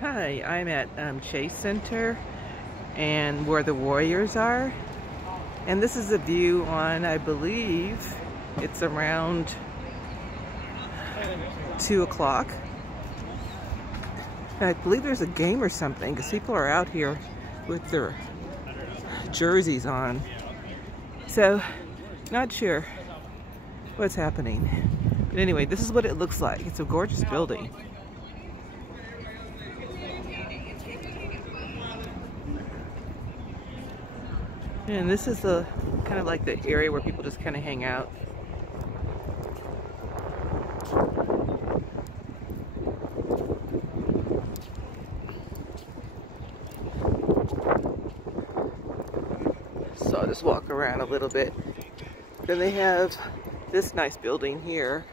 Hi, I'm at Chase Center and where the Warriors are. And this is a view on, I believe, it's around 2 o'clock. I believe there's a game or something because people are out here with their jerseys on. So, not sure what's happening. But anyway, this is what it looks like. It's a gorgeous building. And this is the kind of like the area where people just kind of hang out. So I'll just walk around a little bit. Then they have this nice building here.